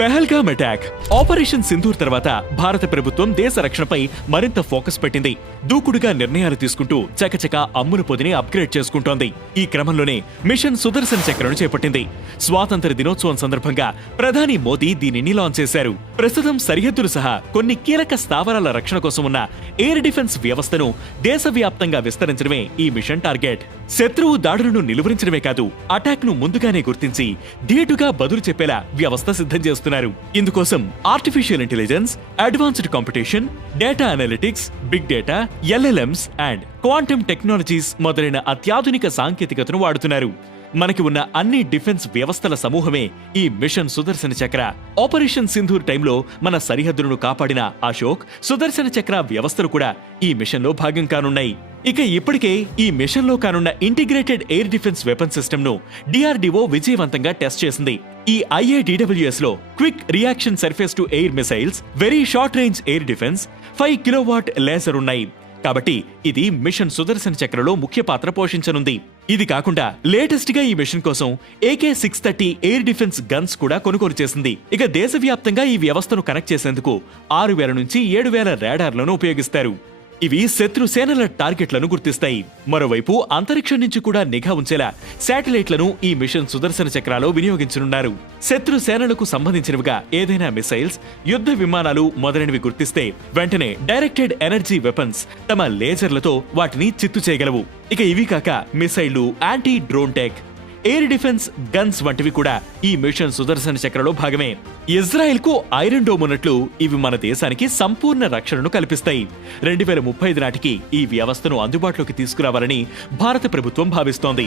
Pahalgam attack operation Sindoor తర్వాత భారత ప్రభుత్వం దేశ రక్షణపై మరింత ఫోకస్ పెట్టింది. దూకుడుగా నిర్ణయాలు తీసుకుంటూ చకచక అమ్ముల పొదిని అప్గ్రేడ్ చేసుకుంటోంది. ఈ క్రమంలోనే మిషన్ సుదర్శన్ చక్రను చేపట్టింది. స్వాతంత్ర దినోత్సవం సందర్భంగా ప్రధాని మోదీ దీనిని లాంచ్ చేశారు. ప్రస్తుతం సరిహద్దులు సహా కొన్ని కీలక స్థావరాల రక్షణ కోసం ఉన్న ఎయిర్ డిఫెన్స్ వ్యవస్థను దేశవ్యాప్తంగా విస్తరించడమే ఈ మిషన్ టార్గెట్. శత్రువు దాడులను నిలువరించడమే కాదు, అటాక్ ను ముందుగానే గుర్తించి ధీటుగా బదులు చెప్పేలా వ్యవస్థ సిద్ధం చేస్తున్నారు. ఇందుకోసం artificial intelligence, advanced competition, data analytics, big data, LLMs and quantum technologies మొదలైన అత్యాధునిక సాంకేతికతను వాడుతున్నారు. మనకి ఉన్న అన్ని డిఫెన్స్ వ్యవస్థల సమూహమే ఈ మిషన్ సుదర్శన చక్ర. ఆపరేషన్ సింధూర్ టైంలో మన సరిహద్దులను కాపాడిన అశోక్, సుదర్శన చక్ర వ్యవస్థలు కూడా ఈ మిషన్ లో భాగం కానున్నాయి. ఇక ఇప్పటికే ఈ మిషన్ లో కానున్న integrated air defence weapon system ను డిఆర్డీఓ విజయవంతంగా టెస్ట్ చేసింది. ఈ ఐఏడిడబ్ల్యూఎస్ లో quick reaction surface to air missiles, very short range air defence, 5 kilowatt laser ఉన్నాయి. కాబట్టి ఇది మిషన్ సుదర్శన చక్రలో ముఖ్య పాత్ర పోషించనుంది. ఇది కాకుండా లేటెస్ట్ గా ఈ మిషన్ కోసం AK-630 ఎయిర్ డిఫెన్స్ గన్స్ కూడా కొనుగోలు చేసింది. ఇక దేశవ్యాప్తంగా ఈ వ్యవస్థను కనెక్ట్ చేసేందుకు 6000 నుంచి 7000 రాడార్లను ఉపయోగిస్తారు. ఇవి శత్రు సేనల టార్గెట్లను గుర్తిస్తాయి. మరోవైపు అంతరిక్షం నుంచి కూడా నిఘా ఉంచేలా శాటిలైట్లను ఈ మిషన్ సుదర్శన చక్రాలో వినియోగించనున్నారు. శత్రు సేనలకు సంబంధించినవిగా ఏదైనా మిసైల్స్, యుద్ధ విమానాలు మొదలైనవి గుర్తిస్తే వెంటనే డైరెక్టెడ్ ఎనర్జీ వెపన్స్ తమ లేజర్లతో వాటిని చిత్తు చేయగలవు. ఇక ఇవి కాక మిసైళ్లు, anti drone tech, air defence guns వంటివి కూడా ఈ మిషన్ సుదర్శన చక్రలో భాగమే. ఇజ్రాయెల్ కు ఐరన్ డోమ్ ఉన్నట్లు ఇవి మన దేశానికి సంపూర్ణ రక్షణను కల్పిస్తాయి. 2035 నాటికి ఈ వ్యవస్థను అందుబాటులోకి తీసుకురావాలని భారత ప్రభుత్వం భావిస్తోంది.